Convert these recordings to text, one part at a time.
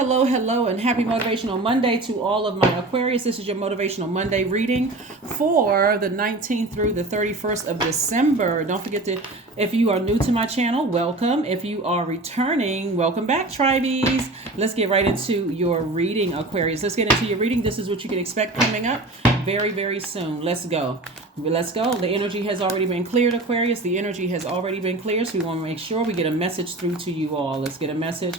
hello, and happy Motivational Monday to all of my Aquarius. This is your Motivational Monday reading for the 19th through the 31st of December. Don't forget to, if you are new to my channel, welcome. If you are returning, welcome back, Tribees. Let's get right into your reading, Aquarius. Let's get into your reading. This is what you can expect coming up very, very soon. Let's go. Let's go. The energy has already been cleared, Aquarius. The energy has already been cleared, so we want to make sure we get a message through to you all. Let's get a message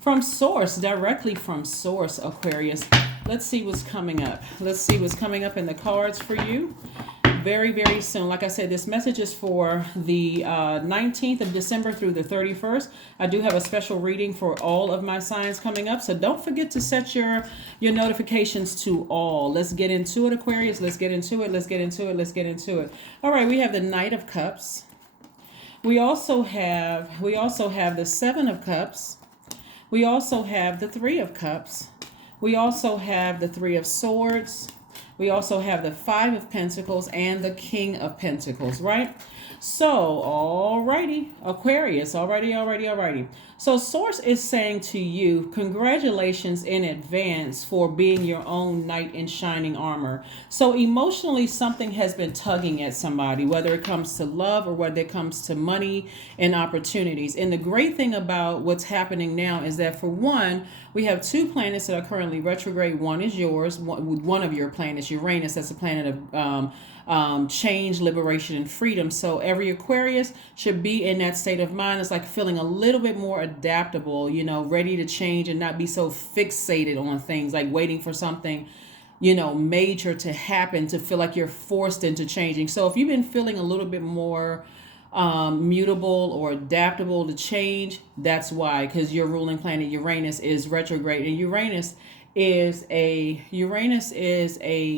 from source, directly from source, Aquarius. Let's see what's coming up. Let's see what's coming up in the cards for you very, very soon. Like I said, this message is for the 19th of December through the 31st. I do have a special reading for all of my signs coming up, so don't forget to set your notifications to all. Let's get into it, Aquarius. Let's get into it. Let's get into it. Let's get into it. All right, we have the Knight of Cups. We also have the Seven of Cups. We also have the Three of Cups. We also have the Three of Swords. We also have the Five of Pentacles and the King of Pentacles, right? So, alrighty, Aquarius, alrighty. So, Source is saying to you, congratulations in advance for being your own knight in shining armor. So, emotionally, something has been tugging at somebody, whether it comes to love or whether it comes to money and opportunities. And the great thing about what's happening now is that, for one, we have two planets that are currently retrograde. One is yours, one of your planets, Uranus. That's a planet of change, liberation, and freedom. So every Aquarius should be in that state of mind. It's like feeling a little bit more adaptable, ready to change and not be so fixated on things, like waiting for something major to happen to feel like you're forced into changing. So if you've been feeling a little bit more mutable or adaptable to change, that's why, because your ruling planet Uranus is retrograde, and Uranus is a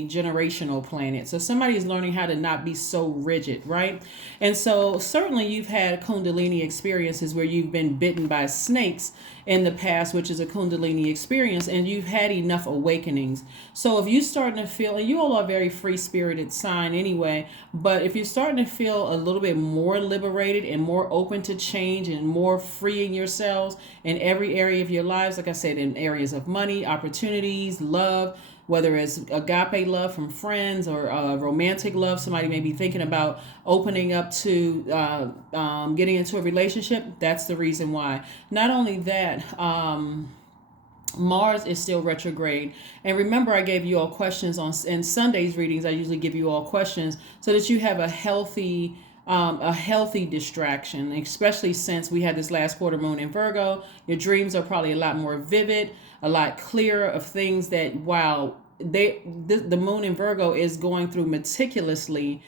generational planet. So somebody is learning how to not be so rigid, right? And so certainly you've had Kundalini experiences where you've been bitten by snakes in the past, which is a Kundalini experience, and you've had enough awakenings. So if you're starting to feel, and you all are a very free-spirited sign anyway, but if you're starting to feel a little bit more liberated and more open to change and more freeing yourselves in every area of your lives, like I said, in areas of money, opportunities, love, whether it's agape love from friends or romantic love, somebody may be thinking about opening up to getting into a relationship, that's the reason why. Not only that, Mars is still retrograde. And remember, I gave you all questions in Sunday's readings. I usually give you all questions so that you have a healthy distraction, especially since we had this last quarter moon in Virgo. Your dreams are probably a lot more vivid, a lot clearer of things that, wow, the moon in Virgo is going through meticulously,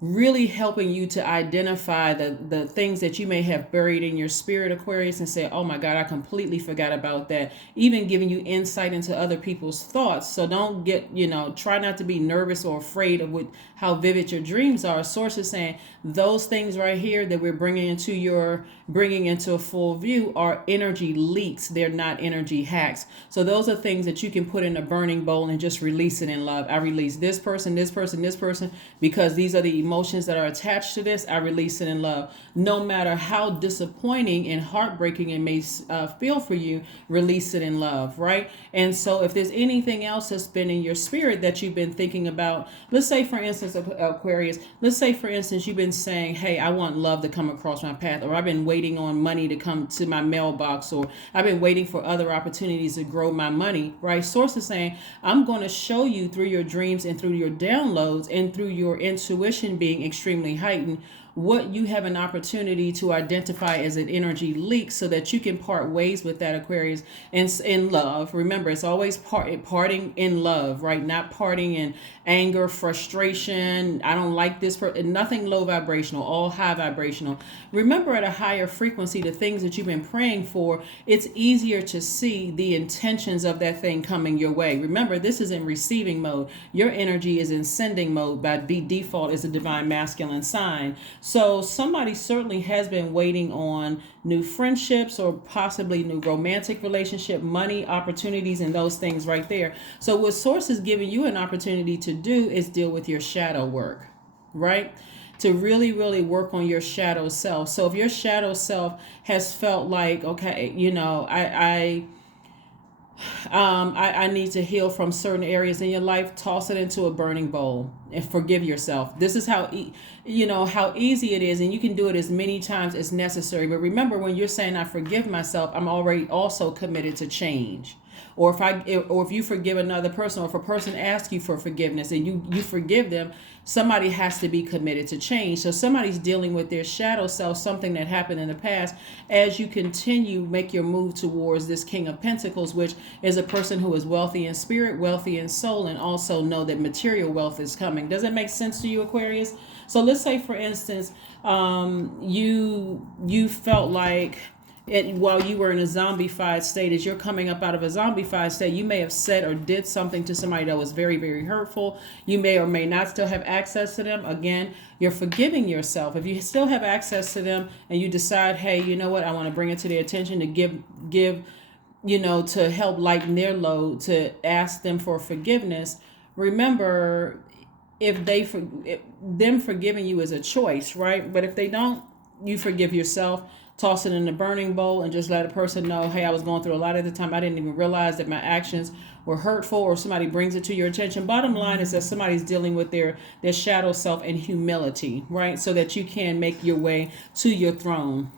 really helping you to identify the things that you may have buried in your spirit, Aquarius, and say, oh my God, I completely forgot about that. Even giving you insight into other people's thoughts. So don't get, try not to be nervous or afraid of how vivid your dreams are. Source is saying those things right here that we're bringing into a full view are energy leaks. They're not energy hacks. So those are things that you can put in a burning bowl and just release it in love. I release this person, because these are the emotions that are attached to this. I release it in love. No matter how disappointing and heartbreaking it may feel for you, release it in love, right? And so if there's anything else that's been in your spirit that you've been thinking about, let's say for instance, Aquarius, you've been saying, hey, I want love to come across my path, or I've been waiting on money to come to my mailbox, or I've been waiting for other opportunities to grow my money, right? Source is saying, I'm going to show you through your dreams and through your downloads and through your intuition being extremely heightened, what you have an opportunity to identify as an energy leak, so that you can part ways with that, Aquarius, and in love. Remember, it's always parting in love, right? Not parting in anger, frustration. I don't like this person. Nothing low vibrational, all high vibrational. Remember, at a higher frequency, the things that you've been praying for, it's easier to see the intentions of that thing coming your way. Remember, this is in receiving mode. Your energy is in sending mode by default as a divine masculine sign. So somebody certainly has been waiting on new friendships or possibly new romantic relationship, money, opportunities, and those things right there. So what Source is giving you an opportunity to do is deal with your shadow work, right? To really, really work on your shadow self. So if your shadow self has felt like, okay, I need to heal from certain areas in your life. Toss it into a burning bowl and forgive yourself. This is how how easy it is, and you can do it as many times as necessary. But remember, when you're saying I forgive myself, I'm already also committed to change. Or if you forgive another person, or if a person asks you for forgiveness and you forgive them, somebody has to be committed to change. So somebody's dealing with their shadow self, something that happened in the past. As you continue, make your move towards this King of Pentacles, which is a person who is wealthy in spirit, wealthy in soul, and also know that material wealth is coming. Does it make sense to you, Aquarius? So let's say, for instance, you felt like while you were in a zombified state, as you're coming up out of a zombified state, you may have said or did something to somebody that was very, very hurtful. You may or may not still have access to them. Again, you're forgiving yourself. If you still have access to them and you decide, hey, you know what, I want to bring it to their attention to give to help lighten their load, to ask them for forgiveness. Remember, if them forgiving you is a choice, right? But if they don't, you forgive yourself. Toss it in the burning bowl and just let a person know, hey, I was going through a lot at the time. I didn't even realize that my actions were hurtful, or somebody brings it to your attention. Bottom line is that somebody's dealing with their shadow self in humility, right? So that you can make your way to your throne,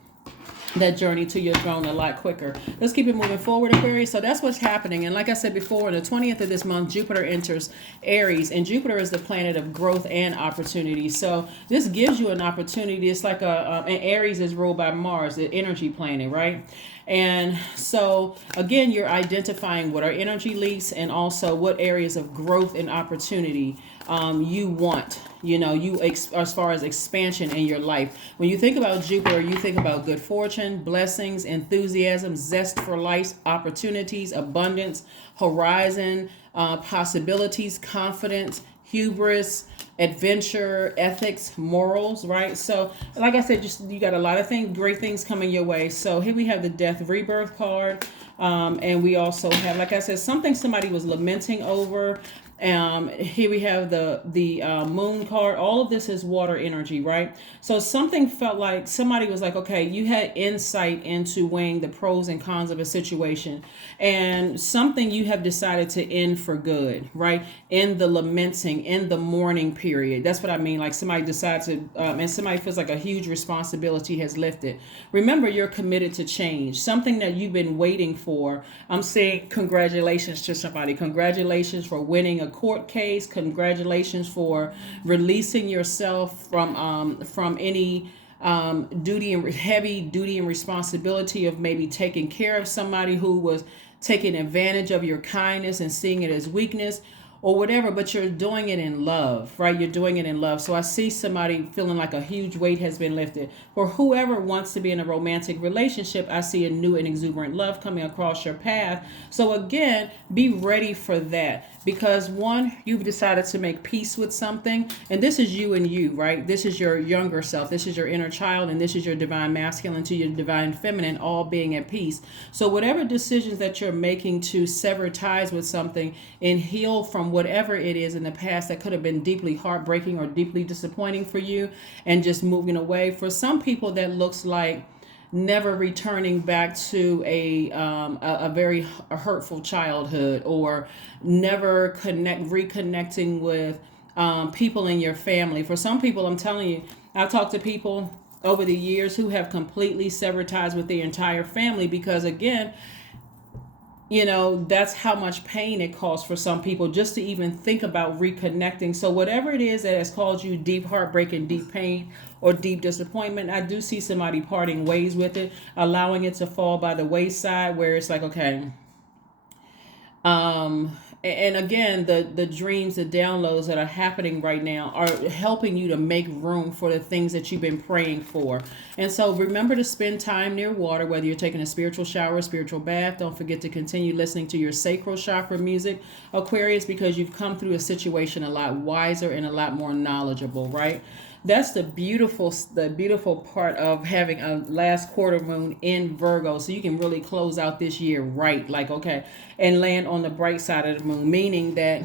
that journey to your throne, a lot quicker. Let's keep it moving forward, Aquarius. So that's what's happening. And like I said before, on the 20th of this month, Jupiter enters Aries, and Jupiter is the planet of growth and opportunity. So this gives you an opportunity. It's like and Aries is ruled by Mars, the energy planet, right? And so again, you're identifying what are energy leaks and also what areas of growth and opportunity you want, as far as expansion in your life. When you think about Jupiter, you think about good fortune, blessings, enthusiasm, zest for life, opportunities, abundance, horizon, possibilities, confidence, hubris, adventure, ethics, morals, right? So like I said, you got a lot of great things coming your way. So here we have the death rebirth card. And we also have, like I said, something somebody was lamenting over. Here we have the moon card. All of this is water energy, right? So something felt like somebody was like, okay, you had insight into weighing the pros and cons of a situation, and something you have decided to end for good, right? In the lamenting, in the mourning period. That's what I mean. Like somebody decides to, and somebody feels like a huge responsibility has lifted. Remember, you're committed to change. Something that you've been waiting for. I'm saying congratulations to somebody. Congratulations for winning a court case. Congratulations for releasing yourself from any heavy duty and responsibility of maybe taking care of somebody who was taking advantage of your kindness and seeing it as weakness or whatever, but you're doing it in love, right? You're doing it in love. So I see somebody feeling like a huge weight has been lifted. For whoever wants to be in a romantic relationship, I see a new and exuberant love coming across your path. So again, be ready for that, because one, you've decided to make peace with something, and this is you and you, right? This is your younger self. This is your inner child, and this is your divine masculine to your divine feminine, all being at peace. So whatever decisions that you're making to sever ties with something and heal from whatever it is in the past that could have been deeply heartbreaking or deeply disappointing for you, and just moving away. For some people, that looks like never returning back to a very hurtful childhood, or never reconnecting with people in your family. For some people, I'm telling you, I've talked to people over the years who have completely severed ties with their entire family, because again, that's how much pain it costs for some people just to even think about reconnecting. So whatever it is that has caused you deep heartbreak and deep pain or deep disappointment, I do see somebody parting ways with it, allowing it to fall by the wayside, where it's like, okay, and again, the dreams, the downloads that are happening right now are helping you to make room for the things that you've been praying for. And so remember to spend time near water, whether you're taking a spiritual shower, a spiritual bath. Don't forget to continue listening to your sacral chakra music, Aquarius, because you've come through a situation a lot wiser and a lot more knowledgeable, right? That's the beautiful part of having a last quarter moon in Virgo, so you can really close out this year right, like, okay, and land on the bright side of the moon, meaning that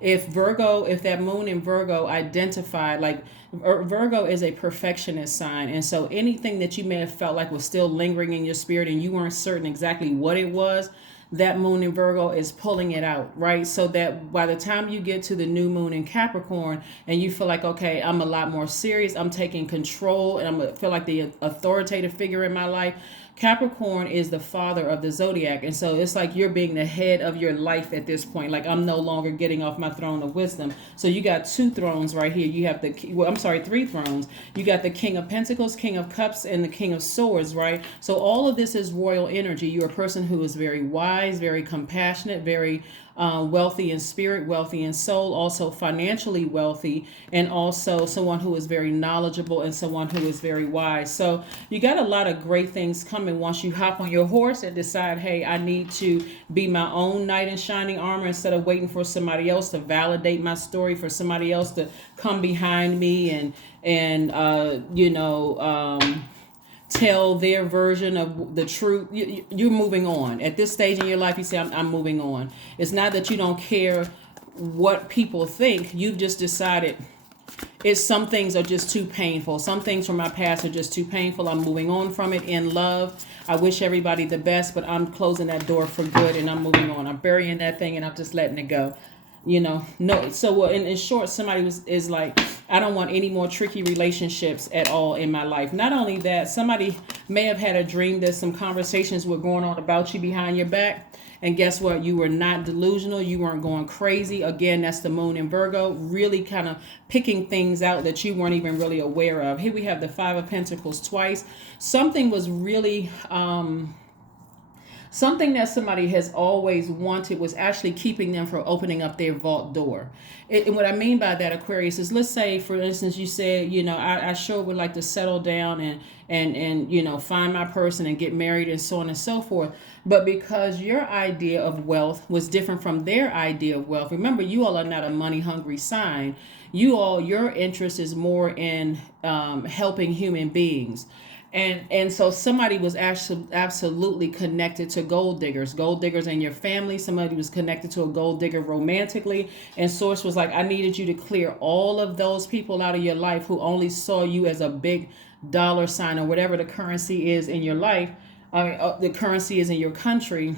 if that moon in Virgo identified, like, Virgo is a perfectionist sign, and so anything that you may have felt like was still lingering in your spirit and you weren't certain exactly what it was, that moon in Virgo is pulling it out, right? So that by the time you get to the new moon in Capricorn and you feel like, okay, I'm a lot more serious, I'm taking control, and I feel like the authoritative figure in my life. Capricorn is the father of the zodiac. And so it's like you're being the head of your life at this point. Like, I'm no longer getting off my throne of wisdom. So you got two thrones right here. You have three thrones. You got the King of Pentacles, King of Cups, and the King of Swords, right? So all of this is royal energy. You're a person who is very wise, very compassionate, very wealthy in spirit, wealthy in soul, also financially wealthy, and also someone who is very knowledgeable and someone who is very wise. So you got a lot of great things coming once you hop on your horse and decide, hey, I need to be my own knight in shining armor instead of waiting for somebody else to validate my story, for somebody else to come behind me and tell their version of the truth. You're moving on. At this stage in your life, you say, I'm moving on. It's not that you don't care what people think. You've just decided some things are just too painful. Some things from my past are just too painful. I'm moving on from it in love. I wish everybody the best, but I'm closing that door for good and I'm moving on. I'm burying that thing and I'm just letting it go. No. So in short, somebody is like, I don't want any more tricky relationships at all in my life. Not only that, somebody may have had a dream that some conversations were going on about you behind your back. And guess what? You were not delusional. You weren't going crazy. Again, that's the moon in Virgo, really kind of picking things out that you weren't even really aware of. Here we have the Five of Pentacles twice. Something was really... something that somebody has always wanted was actually keeping them from opening up their vault door. And what I mean by that, Aquarius, is, let's say, for instance, you said, I sure would like to settle down and find my person and get married and so on and so forth. But because your idea of wealth was different from their idea of wealth, remember, you all are not a money hungry sign. Your interest is more in helping human beings. And so somebody was actually absolutely connected to gold diggers in your family. Somebody was connected to a gold digger romantically. And Source was like, I needed you to clear all of those people out of your life who only saw you as a big dollar sign or whatever the currency is in your life. The currency is in your country.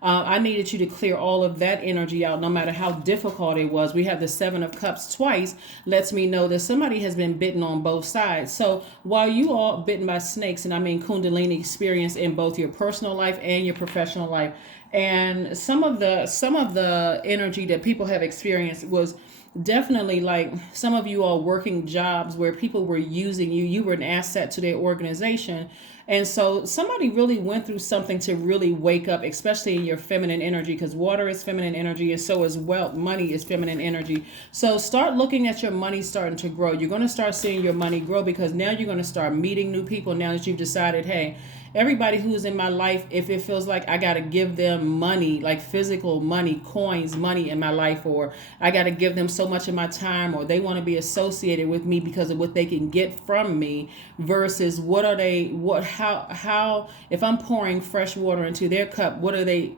I needed you to clear all of that energy out, no matter how difficult it was. We have the Seven of Cups twice, lets me know that somebody has been bitten on both sides. So while you all bitten by snakes, and I mean Kundalini experience in both your personal life and your professional life, and some of the energy that people have experienced was definitely like some of you all working jobs where people were using you. You were an asset to their organization. And so somebody really went through something to really wake up, especially in your feminine energy, because water is feminine energy and so is wealth. Money is feminine energy. So start looking at your money starting to grow. You're going to start seeing your money grow because now you're going to start meeting new people now that you've decided, hey, everybody who's in my life, if it feels like I got to give them money, like physical money, coins, money in my life, or I got to give them so much of my time, or they want to be associated with me because of what they can get from me versus how, if I'm pouring fresh water into their cup, what are they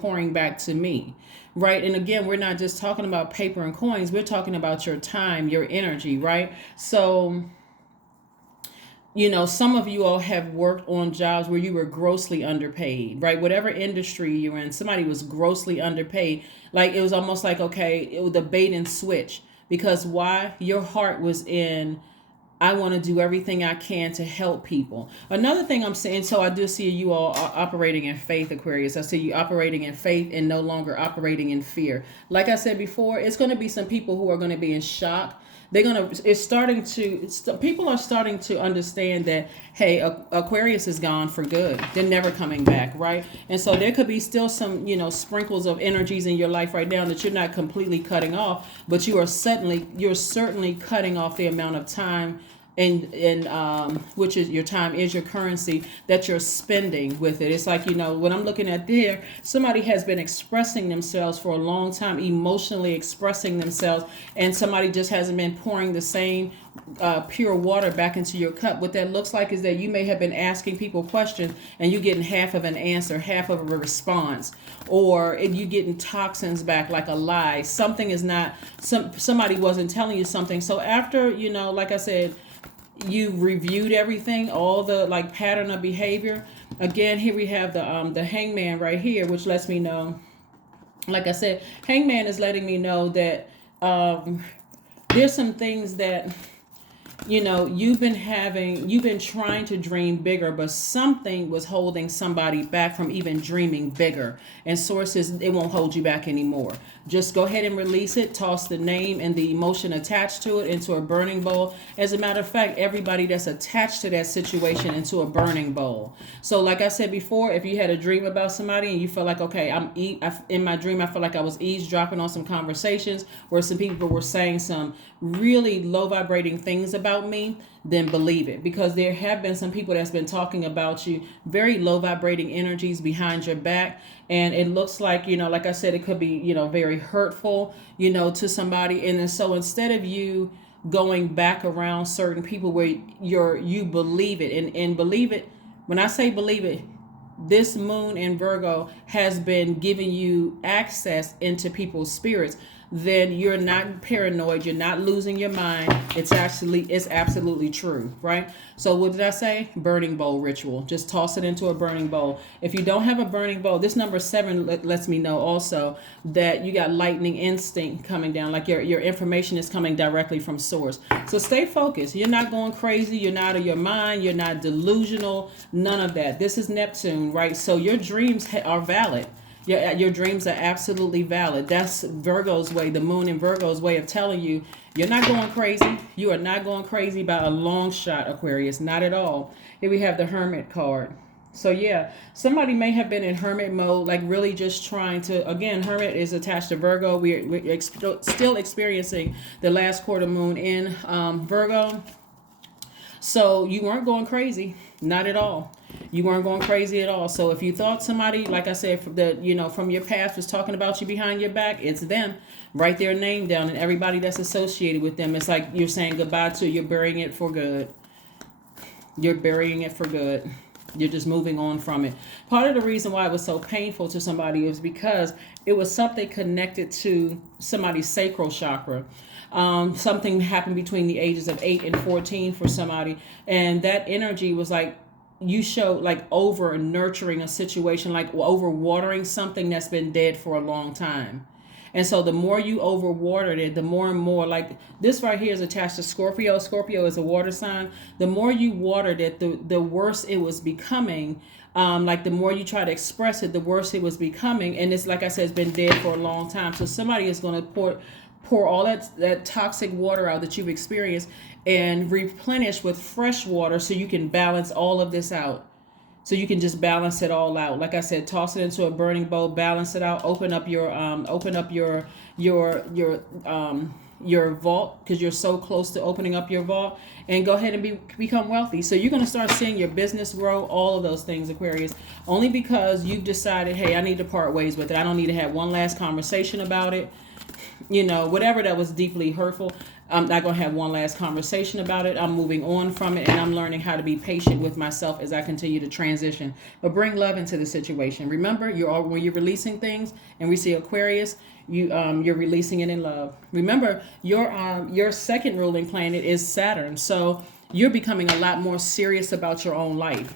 pouring back to me? Right. And again, we're not just talking about paper and coins. We're talking about your time, your energy. Right. So, some of you all have worked on jobs where you were grossly underpaid, right? Whatever industry you're in, somebody was grossly underpaid. Like, it was almost like, okay, it was a bait and switch. Because why? Your heart was in, I want to do everything I can to help people. Another thing I'm saying, so I do see you all operating in faith, Aquarius. I see you operating in faith and no longer operating in fear. Like I said before, it's going to be some people who are going to be in shock. People are starting to understand that, hey, Aquarius is gone for good. They're never coming back, right? And so there could be still some, sprinkles of energies in your life right now that you're not completely cutting off, but you're certainly cutting off the amount of time and which is your time is your currency that you're spending with it. It's like, what I'm looking at there, somebody has been expressing themselves for a long time, emotionally expressing themselves, and somebody just hasn't been pouring the same pure water back into your cup. What that looks like is that you may have been asking people questions and you're getting half of an answer, half of a response, or you getting toxins back like a lie. Something is not, somebody wasn't telling you something. So after, like I said, you reviewed everything, all the pattern of behavior, Again, here we have the hangman right here, which lets me know, like I said, hangman is letting me know that there's some things that you've been trying to dream bigger, but something was holding somebody back from even dreaming bigger. And sources, it won't hold you back anymore. Just go ahead and release it, toss the name and the emotion attached to it into a burning bowl. As a matter of fact, everybody that's attached to that situation into a burning bowl. So like I said before, if you had a dream about somebody and you felt like, okay, in my dream, I felt like I was eavesdropping on some conversations where some people were saying some really low vibrating things about me, then believe it, because there have been some people that's been talking about you, very low vibrating energies behind your back. And it looks like, like I said, it could be, very hurtful, to somebody. And then so instead of you going back around certain people where you believe it and believe it, when I say believe it, this moon in Virgo has been giving you access into people's spirits, then you're not paranoid, you're not losing your mind. It's absolutely true, right? So what did I say? Burning bowl ritual. Just toss it into a burning bowl. If you don't have a burning bowl, this number 7 lets me know also that you got lightning instinct coming down, like your information is coming directly from source. So stay focused. You're not going crazy, you're not out of your mind, you're not delusional, none of that. This is Neptune, right? So your dreams are valid. Your dreams are absolutely valid. That's Virgo's way, the moon in Virgo's way of telling you you're not going crazy. You are not going crazy by a long shot, Aquarius. Not at all. Here we have the Hermit card. So yeah, somebody may have been in hermit mode, like really just trying to, again, Hermit is attached to Virgo. We're still experiencing the last quarter moon in Virgo. So you weren't going crazy, not at all. You weren't going crazy at all. So if you thought somebody, like I said, from your past was talking about you behind your back, it's them. Write their name down and everybody that's associated with them. It's like you're saying goodbye to, you're burying it for good. You're burying it for good. You're just moving on from it. Part of the reason why it was so painful to somebody is because it was something connected to somebody's sacral chakra. Something happened between the ages of 8 and 14 for somebody. And that energy was like, you showed like over nurturing a situation, like over watering something that's been dead for a long time. And so the more you overwatered it, the more and more, like this right here is attached to Scorpio. Scorpio is a water sign. The more you watered it, the worse it was becoming. Like the more you try to express it, the worse it was becoming. And it's, like I said, it's been dead for a long time. So somebody is going to pour all that toxic water out that you've experienced and replenish with fresh water so you can balance all of this out. So you can just balance it all out. Like I said, toss it into a burning bowl, balance it out, open up your vault, because you're so close to opening up your vault, and go ahead and become wealthy. So you're going to start seeing your business grow, all of those things, Aquarius, only because you've decided, hey, I need to part ways with it. I don't need to have one last conversation about it. Whatever that was deeply hurtful, I'm not going to have one last conversation about it. I'm moving on from it, and I'm learning how to be patient with myself as I continue to transition. But bring love into the situation. Remember, when you're releasing things, and we see Aquarius, you're releasing it in love. Remember, your second ruling planet is Saturn, so you're becoming a lot more serious about your own life.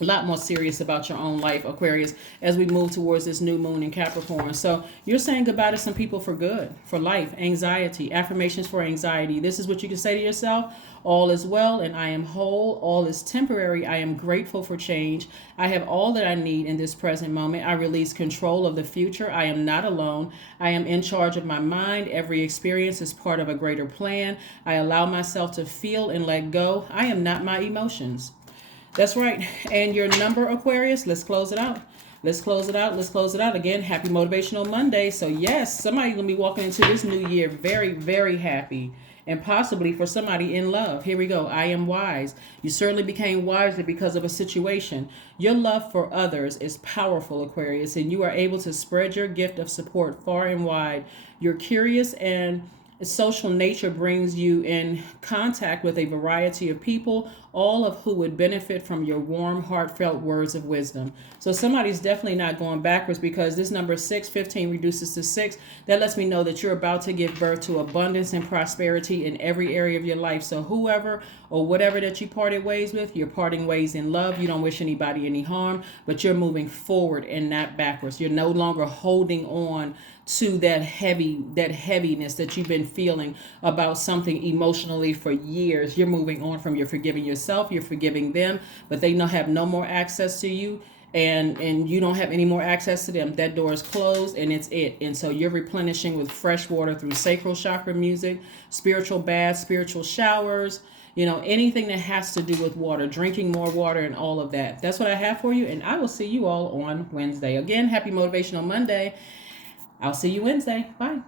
A lot more serious about your own life, Aquarius, as we move towards this new moon in Capricorn. So you're saying goodbye to some people for good, for life, anxiety, affirmations for anxiety. This is what you can say to yourself. All is well and I am whole. All is temporary. I am grateful for change. I have all that I need in this present moment. I release control of the future. I am not alone. I am in charge of my mind. Every experience is part of a greater plan. I allow myself to feel and let go. I am not my emotions. That's right. And your number, Aquarius, let's close it out. Let's close it out. Let's close it out. Again, happy Motivational Monday. So yes, somebody's going to be walking into this new year very, very happy. And possibly for somebody in love. Here we go. I am wise. You certainly became wiser because of a situation. Your love for others is powerful, Aquarius, and you are able to spread your gift of support far and wide. You're curious and social nature brings you in contact with a variety of people, all of who would benefit from your warm, heartfelt words of wisdom. So somebody's definitely not going backwards, because this number 615 reduces to 6. That lets me know that you're about to give birth to abundance and prosperity in every area of your life. So whoever or whatever that you parted ways with, you're parting ways in love. You don't wish anybody any harm, but you're moving forward and not backwards. You're no longer holding on to that heaviness that you've been feeling about something emotionally for years. You're moving on from, you're forgiving yourself, you're forgiving them, but they have no more access to you, and you don't have any more access to them. That door is closed, and it's it. And so you're replenishing with fresh water through sacral chakra music, spiritual baths, spiritual showers, anything that has to do with water, drinking more water, and all of that. That's what I have for you, and I will see you all on Wednesday. Again, happy Motivational Monday. I'll see you Wednesday. Bye.